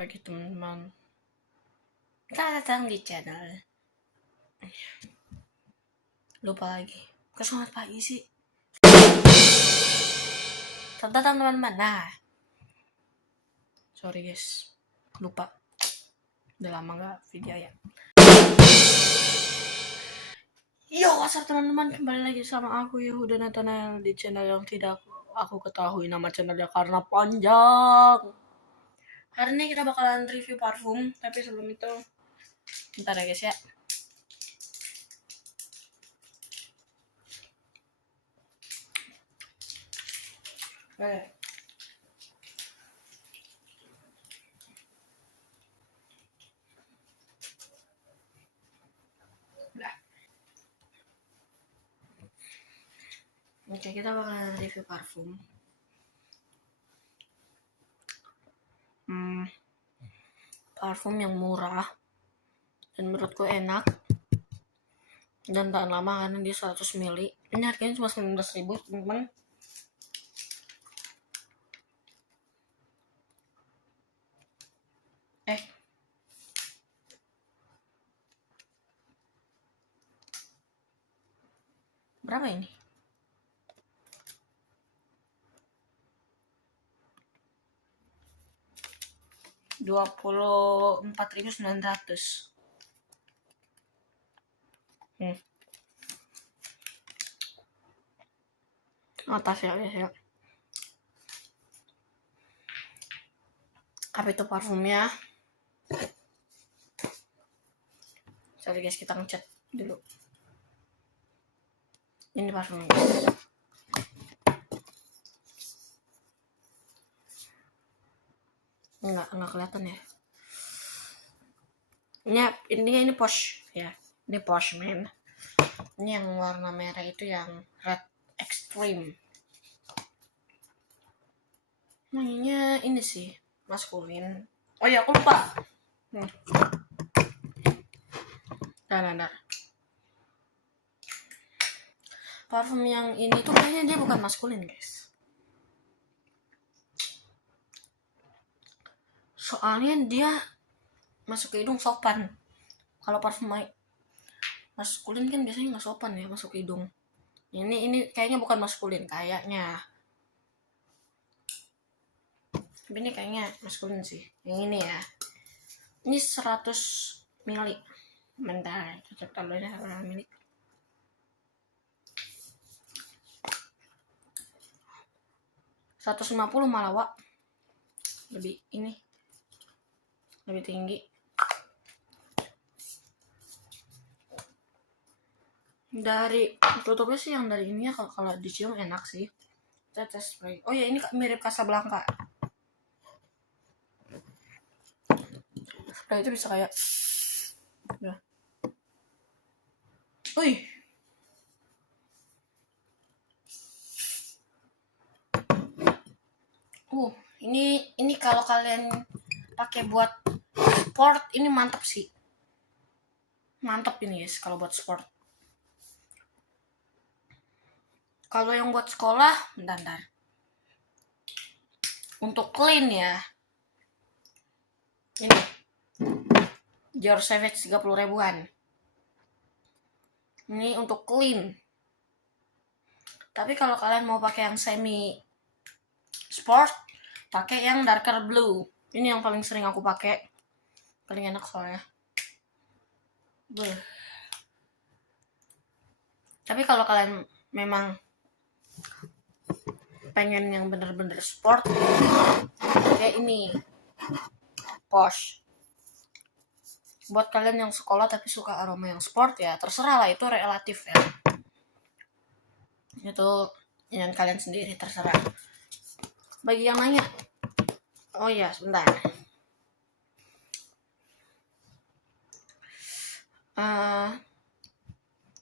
Pagi teman-teman, selamat datang di channel. Lupa lagi, kok selamat pagi sih? Selamat datang teman-teman. Nah, sorry guys, lupa. Udah lama gak video ya. Yo, what's up teman-teman, kembali lagi sama aku Yehuda Nathanael di channel yang tidak aku ketahui nama channelnya karena panjang. Hari ini kita bakalan review parfum, tapi sebelum itu bentar ya guys ya. Oke, kita bakalan review parfum. Parfum yang murah dan menurutku enak dan tahan lama karena dia 100 ml. Ini harganya cuma 19.000 teman-teman. Berapa ini? 24.900. Atas ya guys ya. Tapi itu parfumnya. Sorry guys, kita ngecat dulu. Ini parfumnya. Enggak kelihatan ya. Ini Posh ya. Ini Posh man. Ini yang warna merah itu yang Red Extreme. Namanya ini sih maskulin. Oh ya, aku lupa. Nah. Parfum yang ini tuh kayaknya dia bukan maskulin guys. Soalnya dia masuk ke hidung sopan. Kalau parfum maskulin kan biasanya nggak sopan ya masuk ke hidung. Ini kayaknya bukan maskulin kayaknya. Tapi ini kayaknya maskulin sih. Yang ini ya. Ini 100 ml. Bentar, cocok tambahnya 100 ml. 150 malah Wak. Lebih tinggi. Dari tutupnya sih yang dari ini ya, kalau dicium enak sih. Kita tes spray. Oh ya, ini mirip Casablanca. Spray itu bisa kayak ya. Wih. Ini kalau kalian pakai buat sport ini mantap sih. Mantap ini guys kalau buat sport. Kalau yang buat sekolah, bentar. Untuk clean ya. Ini Dior Savage 30 ribuan. Ini untuk clean. Tapi kalau kalian mau pakai yang semi sport, pakai yang darker blue. Ini yang paling sering aku pakai. Paling enak soalnya. Tapi kalau kalian memang pengen yang bener-bener sport, kayak ini Posh. Buat kalian yang sekolah tapi suka aroma yang sport ya terserah lah, itu relatif ya. Itu yang kalian sendiri terserah. Bagi yang nanya, oh ya sebentar.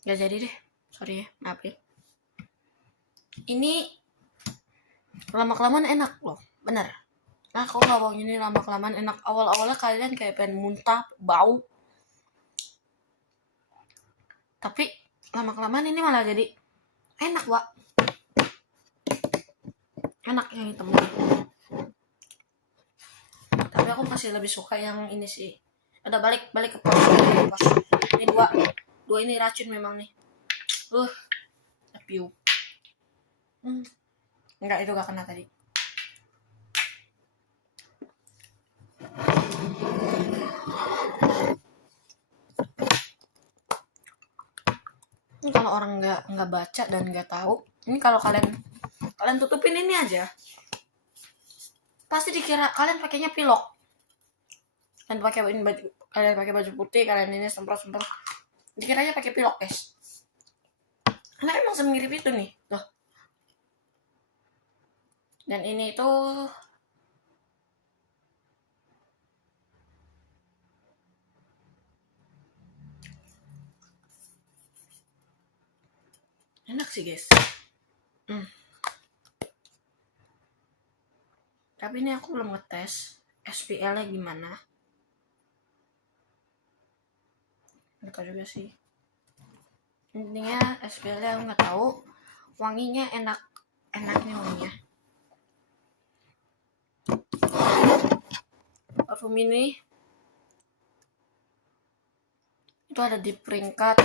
Gak jadi deh, sorry ya, maaf ya. Ini lama-kelamaan enak loh, bener. Nah, aku gak mau ini lama-kelamaan enak. Awal-awalnya kalian kayak pengen muntah, bau. Tapi lama-kelamaan ini malah jadi enak, Wak. Enak yang hitam. Tapi tapi aku masih lebih suka yang ini sih. Ada balik ke pos. Ini dua ini racun memang nih. Apiu. Enggak, itu gak kena tadi. Ini kalau orang nggak baca dan nggak tahu, ini kalau kalian tutupin ini aja, pasti dikira kalian pakainya pilok. Dan kalian pakai baju putih, kalian ini semprot, dikiranya pakai pilok, guys. Karena emang semirip itu nih, tuh. Dan ini tuh enak sih, guys. Tapi ini aku belum ngetes SPL-nya gimana. Nggak tahu juga sih. Intinya SPL-nya aku nggak tahu. Wanginya enaknya wanginya. Parfum ini itu ada di peringkat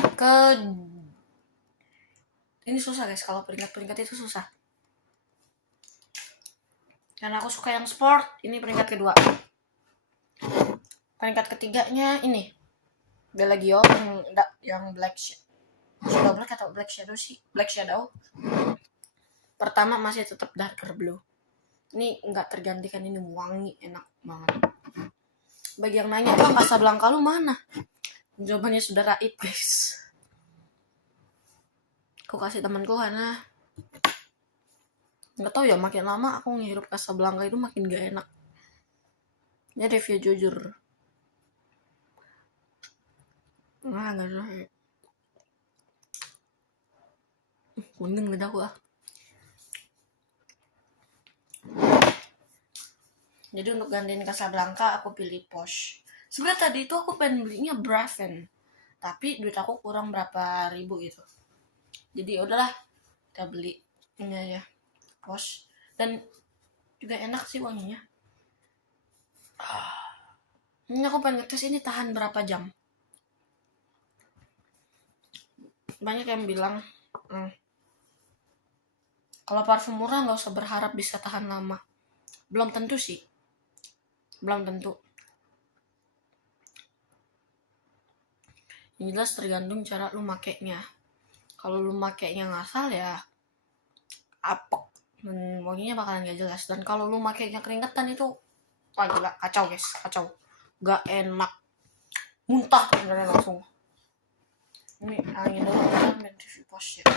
ini susah, guys. Kalau peringkat itu susah. Karena aku suka yang sport, ini peringkat kedua. Peringkat ketiganya ini Bellagio yang Black Shadow Black atau Black Shadow sih? Black Shadow. Pertama masih tetap Darker Blue. Ini nggak tergantikan, ini wangi, enak banget. Bagi yang nanya, Bang, Casablanca lu mana? Jawabannya sudah raib, guys. Aku kasih temanku karena nggak tahu ya, makin lama aku ngehirup Casablanca itu makin gak enak. Ini review jujur. Nggak tahu. Kuning lidahku ah. Jadi untuk gantiin Casablanca aku pilih Posh. Sebenarnya tadi itu aku pengen belinya Braven, tapi duit aku kurang berapa ribu gitu. Jadi udahlah, kita beli ini aja Posh. Dan juga enak sih wanginya. Ini aku pengen ngetes ini tahan berapa jam. Banyak yang bilang kalau parfum murah nggak usah berharap bisa tahan lama. Belum tentu sih. Belum tentu. Yang jelas tergantung cara lu makainya. Kalau lu makainya ngasal ya apek dan wanginya bakalan gak jelas. Dan kalau lu makainya keringetan itu wah gila, kacau, guys, kacau. Gak enak. Muntah beneran langsung. Ini angin dulu kan TV Posh ya.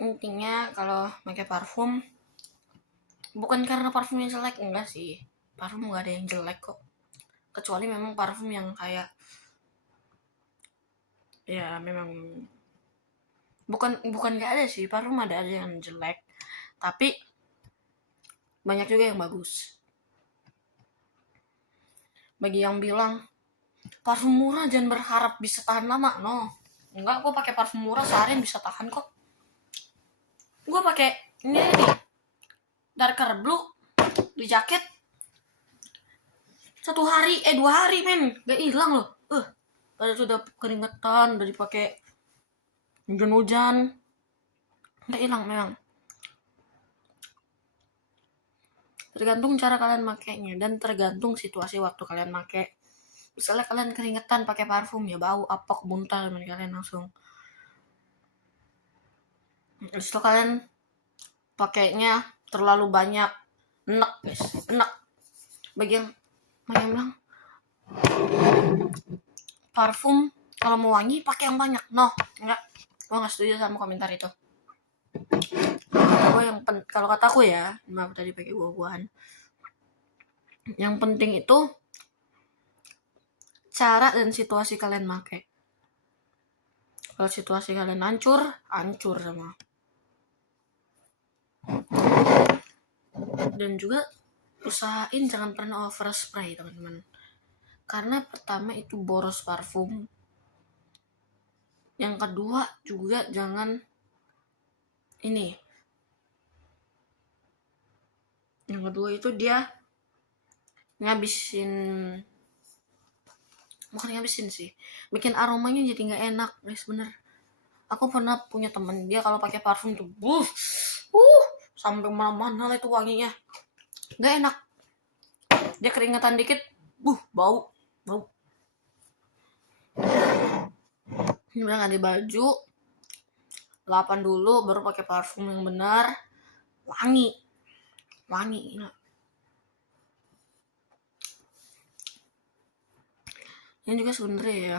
Intinya kalau pakai parfum bukan karena parfumnya jelek, enggak sih. Parfum gak ada yang jelek kok. Kecuali memang parfum yang kayak ya memang bukan gak ada sih, parfum ada yang jelek. Tapi banyak juga yang bagus. Bagi yang bilang parfum murah jangan berharap bisa tahan lama, no. Enggak, gue pakai parfum murah seharian bisa tahan kok. Gue pakai ini Darker Blue di jaket 2 hari men, gak hilang loh. Padahal sudah keringetan, udah dipakai hujan-hujan, gak hilang memang. Tergantung cara kalian makainya dan tergantung situasi waktu kalian pakai. Misalnya kalian keringetan pakai parfum ya bau apek muntah teman kalian langsung. Terus itu kalian pakainya terlalu banyak, enak, guys, enak. Bagi yang bilang parfum kalau mau wangi pakai yang banyak, no, enggak, gue nggak setuju sama komentar itu. Kalau kataku ya, maaf tadi pakai buah-buahan. Yang penting itu cara dan situasi kalian pakai. Kalau situasi kalian hancur sama. Dan juga usahain jangan pernah overspray, teman-teman. Karena pertama itu boros parfum. Yang kedua juga jangan ini Yang kedua itu dia bukan ngabisin sih, bikin aromanya jadi nggak enak guys, bener. Aku pernah punya temen, dia kalau pakai parfum tuh sampai mana-mana itu wanginya, nggak enak. Dia keringetan dikit, bau. Ini udah ganti baju, lapan dulu, baru pakai parfum yang benar, wangi. Ini juga sebenarnya ya,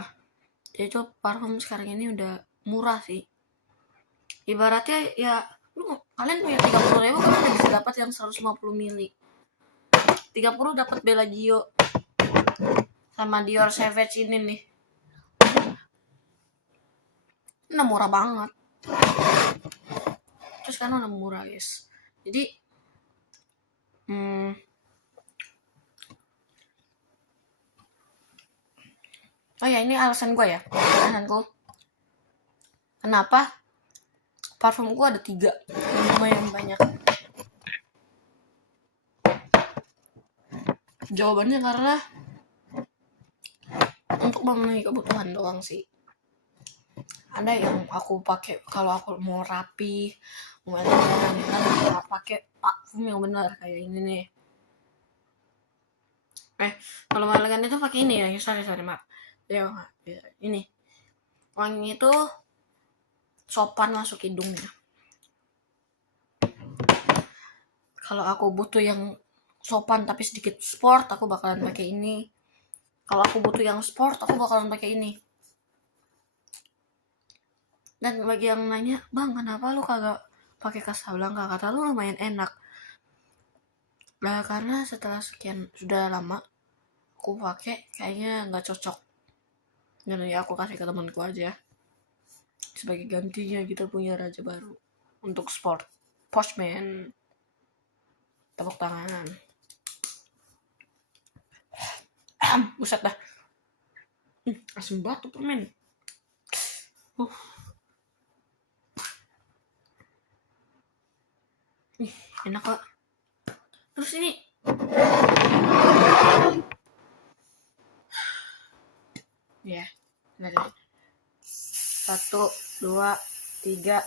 itu parfum sekarang ini udah murah sih. Ibaratnya ya, kalian punya 30.000, kalian udah bisa dapat yang 150 mili. 30 dapat Bellagio sama Dior Savage ini nih. Ini murah banget. Terus kan udah murah guys. Jadi oh ya, ini alasanku kenapa parfum gue ada 3, lumayan banyak. Jawabannya karena untuk memenuhi kebutuhan doang sih. Ada yang aku pakai kalau aku mau rapi, mau elegan, pakai parfum yang benar kayak ini nih. Kalau mau elegan itu pakai ini ya, sorry maaf. Ya, ini wangi itu sopan masuk hidungnya. Kalau aku butuh yang sopan tapi sedikit sport, aku bakalan pakai ini. Kalau aku butuh yang sport, aku bakalan pakai ini. Dan bagi yang nanya, bang kenapa lu kagak pakai Casablanca? Kata lu lumayan enak. Nah, karena setelah sudah lama aku pakai, kayaknya nggak cocok. Jadi aku kasih ke temanku aja. Sebagai gantinya kita punya raja baru untuk sport. Postman. Tepuk tangan. Buset dah. Asam batu permen. Enak kok. Terus ini ya, 1, 2, 3,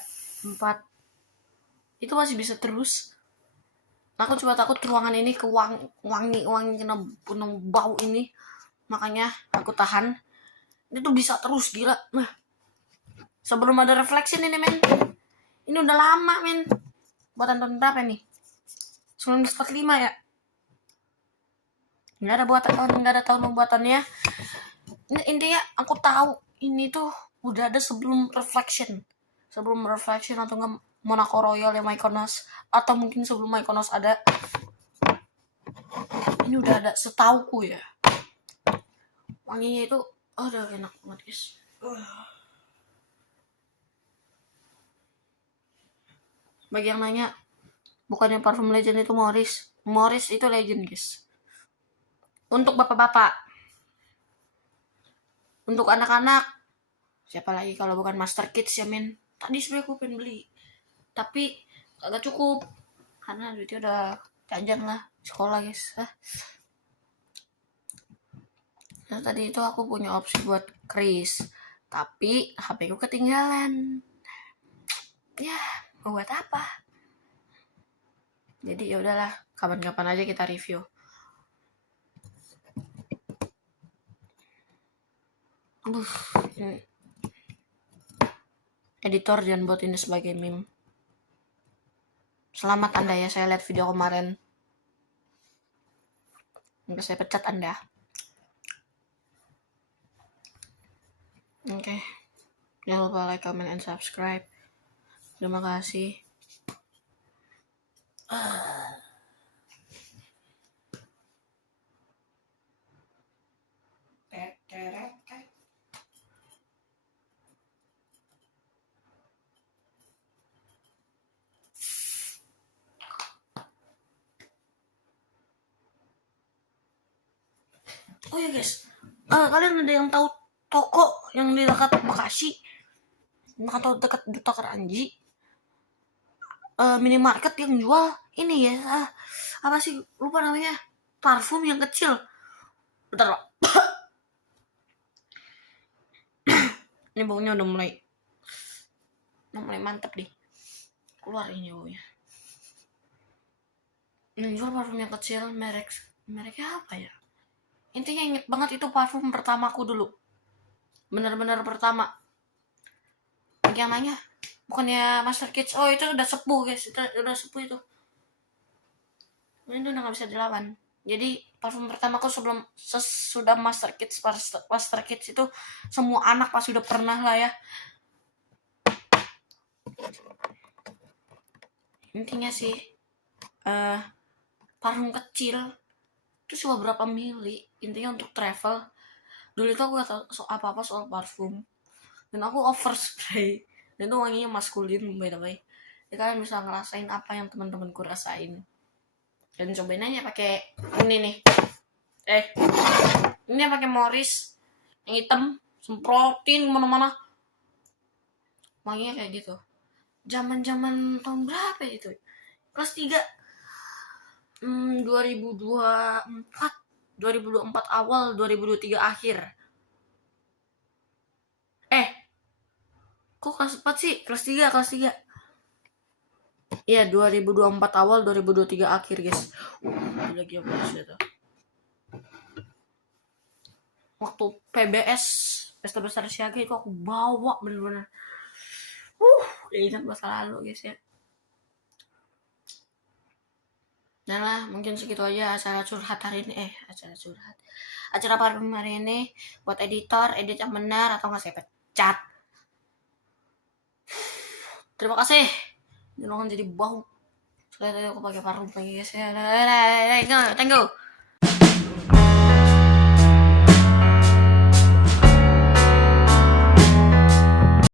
4. Itu masih bisa terus. Aku cuma takut ruangan ini ke wangi kena penuh bau ini. Makanya aku tahan. Itu bisa terus, gila. Nah, sebelum ada reflection ini men. Ini udah lama men. Buatan tahun berapa nih? 1945 ya. Nggak ada tahun pembuatannya. Intinya aku tahu ini tuh udah ada sebelum reflection atau nggak Monaco Royal yang Mykonos, atau mungkin sebelum Mykonos ada. Ini udah ada setauku ya. Wanginya itu udah enak banget guys. Bagi yang nanya, bukannya parfum legend itu Morris itu legend guys. Untuk bapak-bapak, untuk anak-anak, siapa lagi kalau bukan Master Kids ya men. Tadi sebenarnya aku pengen beli, tapi agak cukup karena duitnya udah jajan lah sekolah guys. Nah, tadi itu aku punya opsi buat kris, tapi HP ku ketinggalan. Ya, mau buat apa? Jadi ya udahlah, kapan-kapan aja kita review. Editor jangan buat ini sebagai meme. Selamat Anda ya, saya lihat video kemarin. Nggak, saya pecat Anda. Oke. Jangan lupa like, comment, and subscribe. Terima kasih. Oh ya guys, kalian ada yang tahu toko yang di dekat Bekasi, atau dekat Duta Keranji? minimarket yang jual ini ya, apa sih, lupa namanya, parfum yang kecil. Bentar loh. Ini baunya udah mulai mantep nih, keluar ini baunya. Ini jual parfum yang kecil, mereknya apa ya, intinya inget banget itu parfum pertamaku dulu, bener-bener pertama. Yang nanya bukannya Master Kids, oh itu udah sepuh guys, itu udah sepuh itu udah nggak bisa dilawan. Jadi parfum pertamaku sesudah Master Kids. Master Kids itu semua anak pasti udah pernah lah ya. Intinya sih parfum kecil itu cuma berapa mili, intinya untuk travel. Dulu itu aku gak tahu apa-apa soal parfum, dan aku overspray, dan itu wanginya maskulin by the way. Jadi kalian bisa ngerasain apa yang teman-temanku rasain, dan cobain aja pakai ini nih. Ini pakai Morris yang hitam, semprotin mana-mana, wanginya kayak gitu. Zaman tahun berapa itu? Kelas 3. 2024 awal, 2023 akhir. Kok kelas 4 sih? Kelas 3. Iya, 2024 awal, 2023 akhir, guys. Lagi apa sih itu? Waktu PBS, Pesta Besar Siaga, itu aku bawa bener-bener. Ingat masa lalu, guys ya. Nah lah, mungkin segitu aja acara curhat hari ini. Acara parfum hari ini. Buat editor, edit yang benar atau nggak saya pecat. Terima kasih. Jangan jadi bau. Soalnya tadi aku pakai parfum lagi guys ya. Thank you.